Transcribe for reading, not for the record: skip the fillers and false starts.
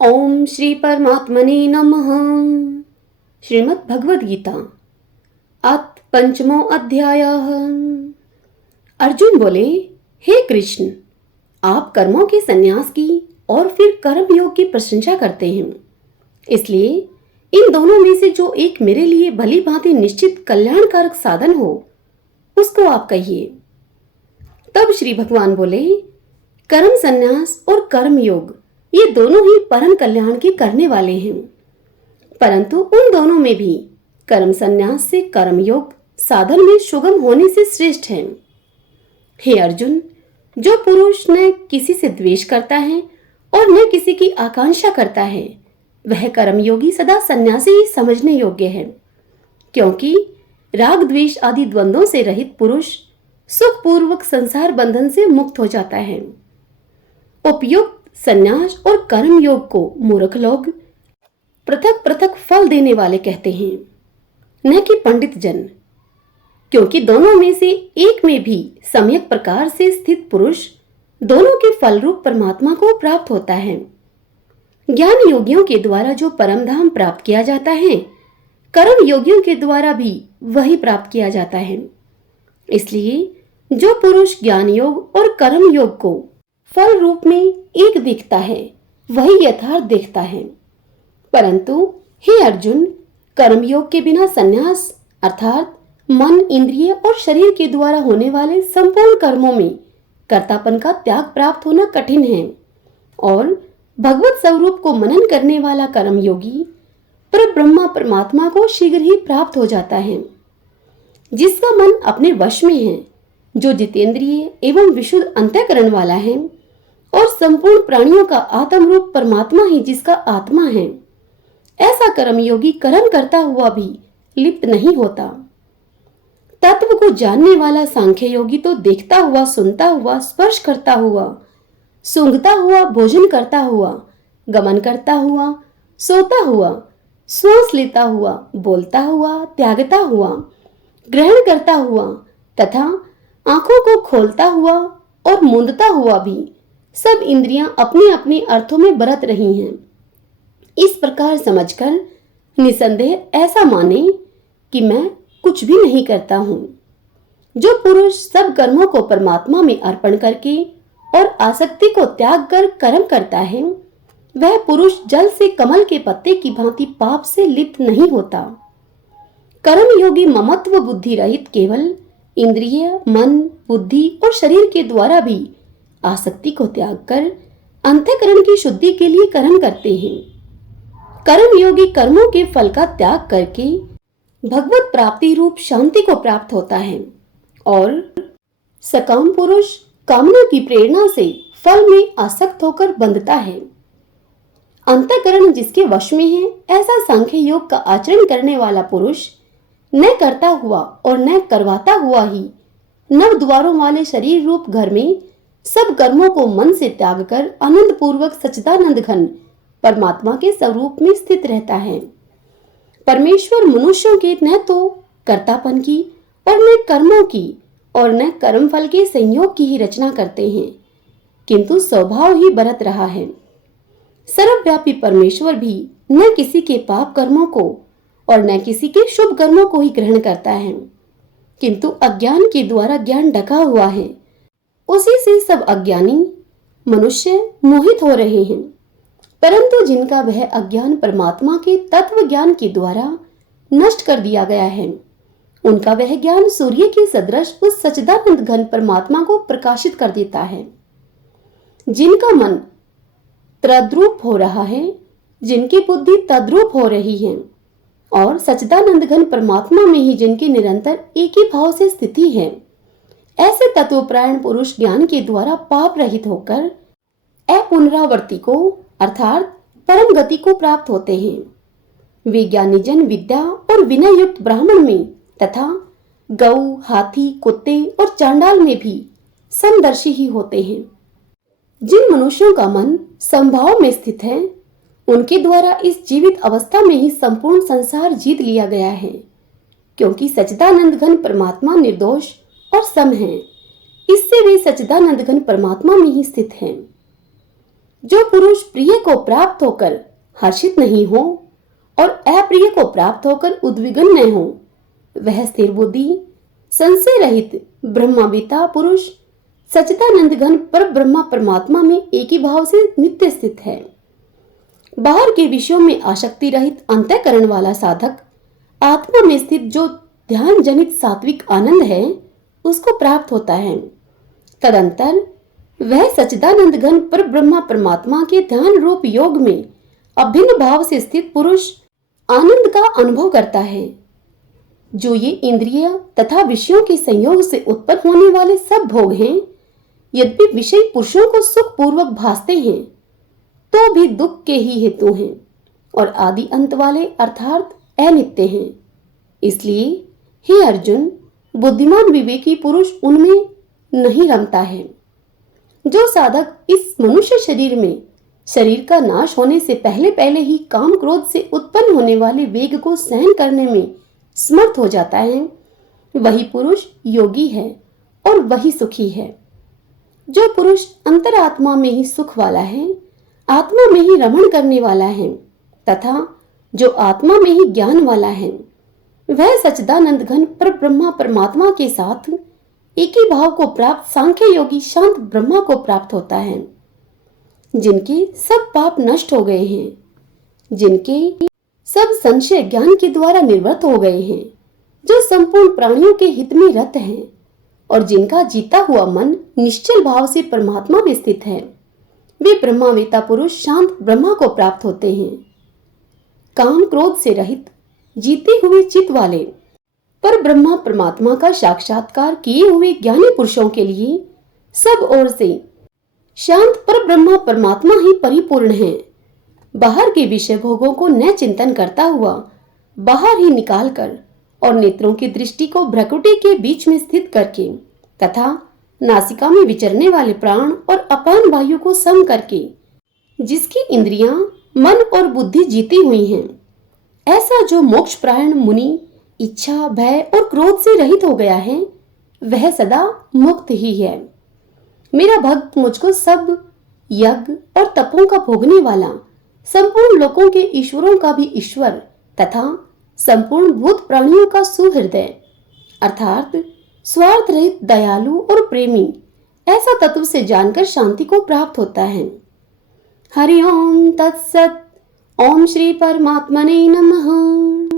ओम श्री परमात्मने नमः। श्रीमद् भगवद गीता अथ पंचमो अध्यायः। अर्जुन बोले, हे कृष्ण, आप कर्मों के संन्यास की और फिर कर्म योग की प्रशंसा करते हैं, इसलिए इन दोनों में से जो एक मेरे लिए भली भांति निश्चित कल्याणकारक साधन हो उसको आप कहिए। तब श्री भगवान बोले, कर्म संन्यास और कर्म योग ये दोनों ही परम कल्याण के करने वाले हैं, परंतु उन दोनों में भी कर्म संन्यास से कर्म योग साधन में सुगम होने से श्रेष्ठ है। हे अर्जुन, जो पुरुष न किसी से द्वेष करता है और न किसी की आकांक्षा करता है, वह कर्मयोगी सदा सन्यासी ही समझने योग्य है, क्योंकि राग द्वेष आदि द्वंद्वों से रहित पुरुष सुखपूर्वक संसार बंधन से मुक्त हो जाता है। उपयुक्त संन्यास और कर्म योग को मूर्ख लोग पृथक पृथक फल देने वाले कहते हैं, न कि पंडित जन, क्योंकि दोनों में से एक में भी सम्यक प्रकार से स्थित पुरुष दोनों के फल रूप परमात्मा को प्राप्त होता है। ज्ञान योगियों के द्वारा जो परम धाम प्राप्त किया जाता है, कर्म योगियों के द्वारा भी वही प्राप्त किया जाता है। इसलिए जो पुरुष ज्ञान योग और कर्म योग को फल रूप में एक दिखता है, वही यथार्थ देखता है। परंतु हे अर्जुन, कर्मयोग के बिना संन्यास अर्थात मन, इंद्रिय और शरीर के द्वारा होने वाले संपूर्ण कर्मों में कर्तापन का त्याग प्राप्त होना कठिन है, और भगवत स्वरूप को मनन करने वाला कर्मयोगी पर ब्रह्मा परमात्मा को शीघ्र ही प्राप्त हो जाता है। जिसका मन अपने वश में है, जो जितेंद्रिय एवं विशुद्ध अंतःकरण वाला है, और संपूर्ण प्राणियों का आत्म रूप परमात्मा ही जिसका आत्मा है, ऐसा कर्मयोगी कर्म करता हुआ भी लिप्त नहीं होता। तत्व को जानने वाला सांख्य योगी तो देखता हुआ, सुनता हुआ, स्पर्श करता हुआ, सूंघता हुआ, भोजन करता हुआ, गमन करता हुआ, सोता हुआ, श्वास लेता हुआ, बोलता हुआ, त्यागता हुआ, ग्रहण करता हुआ तथा आंखों को खोलता हुआ और मूंदता हुआ भी सब इंद्रियां अपने अपने अर्थों में बरत रही हैं। इस प्रकार समझकर निसंदेह ऐसा माने कि मैं कुछ भी नहीं करता हूं। जो पुरुष सब कर्मों को परमात्मा में अर्पण करके और आसक्ति को त्याग कर कर्म करता है, वह पुरुष जल से कमल के पत्ते की भांति पाप से लिप्त नहीं होता। कर्मयोगी ममत्व बुद्धि रहित केवल इंद्रिय, मन, बुद्धि और शरीर के द्वारा भी आसक्ति को त्याग कर अंतःकरण की शुद्धि के लिए कर्म करते हैं। कर्मयोगी कर्मों के फल का त्याग करके भगवत प्राप्ति रूप शांति को प्राप्त होता है, और सकाम पुरुष कामना की प्रेरणा से फल में आसक्त होकर बंधता है। अंतःकरण जिसके वश में है, ऐसा सांख्य योग का आचरण करने वाला पुरुष न करता हुआ और न करवाता हुआ ही नव द्वारों वाले शरीर रूप घर में सब कर्मों को मन से त्याग कर आनंद पूर्वक सच्चिदानंद घन परमात्मा के स्वरूप में स्थित रहता है। परमेश्वर मनुष्यों के न तो कर्तापन की और न कर्मों की और न कर्म फल के संयोग की ही रचना करते हैं, किंतु स्वभाव ही बरत रहा है। सर्वव्यापी परमेश्वर भी न किसी के पाप कर्मों को और न किसी के शुभ कर्मों को ही ग्रहण करता है, किंतु अज्ञान के द्वारा ज्ञान ढका हुआ है, उसी से सब अज्ञानी मनुष्य मोहित हो रहे हैं। परंतु जिनका वह अज्ञान परमात्मा के तत्व ज्ञान के द्वारा नष्ट कर दिया गया है, उनका वह ज्ञान सूर्य के सदृश उस सच्चिदानंद घन परमात्मा को प्रकाशित कर देता है। जिनका मन तद्रूप हो रहा है, जिनकी बुद्धि तद्रूप हो रही है, और सच्चिदानंद घन परमात्मा में ही जिनकी निरंतर एक ही भाव से स्थिति है, ऐसे तत्वपरायण पुरुष ज्ञान के द्वारा पाप रहित होकर अपुनरावर्ती को अर्थात परम गति को प्राप्त होते हैं। वे ज्ञानी जन विद्या और विनय युक्त ब्राह्मण में तथा गौ, हाथी, कुत्ते और चांडाल में भी समदर्शी ही होते हैं। जिन मनुष्यों का मन संभाव में स्थित है, उनके द्वारा इस जीवित अवस्था में ही संपूर्ण संसार जीत लिया गया है, क्योंकि सच्चिदानंद घन परमात्मा निर्दोष और सम है। इससे वे सच्चिदानंद घन परमात्मा में ही स्थित हैं। जो पुरुष प्रिय को प्राप्त होकर हर्षित नहीं हो और अप्रिय को प्राप्त होकर उद्विग्न न हो, वह स्थिर बुद्धि संशय रहित ब्रह्मविता पुरुष सच्चिदानंद घन पर ब्रह्मा परमात्मा में एक ही भाव से नित्य स्थित है। बाहर के विषयों में आसक्ति रहित अंतःकरण वाला साधक आत्मा में स्थित जो ध्यान जनित सात्विक आनंद है उसको प्राप्त होता है। तदंतर वह सच्चिदानंद घन पर ब्रह्मा परमात्मा के ध्यान रूप योग में अभिन्न भाव से स्थित पुरुष आनंद का अनुभव करता है। जो ये इंद्रिय तथा विषयों के संयोग से उत्पन्न होने वाले सब भोग हैं, यद्यपि विषय पुरुषों को सुख पूर्वक भासते हैं तो भी दुख के ही हेतु हैं और आदि अंत वाले अर्थात अनित्य हैं। इसलिए हे अर्जुन, बुद्धिमान विवेकी पुरुष उनमें नहीं रमता है। जो साधक इस मनुष्य शरीर में शरीर का नाश होने से पहले पहले ही काम क्रोध से उत्पन्न होने वाले वेग को सहन करने में समर्थ हो जाता है, वही पुरुष योगी है और वही सुखी है। जो पुरुष अंतरात्मा में ही सुख वाला है, आत्मा में ही रमण करने वाला है तथा जो आत्मा में ही ज्ञान वाला है, वह सच्चिदानंद घन पर ब्रह्मा परमात्मा के साथ एक ही भाव को प्राप्त सांख्य योगी शांत ब्रह्मा को प्राप्त होता है। जिनके सब पाप नष्ट हो गए हैं, जिनके सब संशय ज्ञान के द्वारा निवृत्त हो गए हैं, जो संपूर्ण प्राणियों के हित में रत हैं और जिनका जीता हुआ मन निश्चल भाव से परमात्मा में स्थित है, वे ब्रह्मावेता पुरुष शांत ब्रह्मा को प्राप्त होते हैं। काम क्रोध से रहित जीते हुए चित्त वाले पर ब्रह्मा परमात्मा का साक्षात्कार किए हुए ज्ञानी पुरुषों के लिए सब ओर से शांत पर ब्रह्मा परमात्मा ही परिपूर्ण है। बाहर के विषय भोगों को न चिंतन करता हुआ बाहर ही निकालकर और नेत्रों की दृष्टि को भ्रकुटी के बीच में स्थित करके तथा नासिका में विचरने वाले प्राण और अपान वायु को सम करके जिसकी इंद्रियां, मन और बुद्धि जीती हुई हैं, ऐसा जो मोक्ष प्रायण मुनि इच्छा, भय और क्रोध से रहित हो गया है, वह सदा मुक्त ही है। मेरा भक्त मुझको सब यज्ञ और तपों का भोगने वाला, संपूर्ण लोकों के ईश्वरों का भी ईश्वर तथा संपूर्ण भूत प्राणियों का सुहृदय अर्थात स्वार्थ रहित दयालु और प्रेमी ऐसा तत्व से जानकर शांति को प्राप्त होता है। हरि ओम तत्सत। ओम श्री परमात्मने नमः।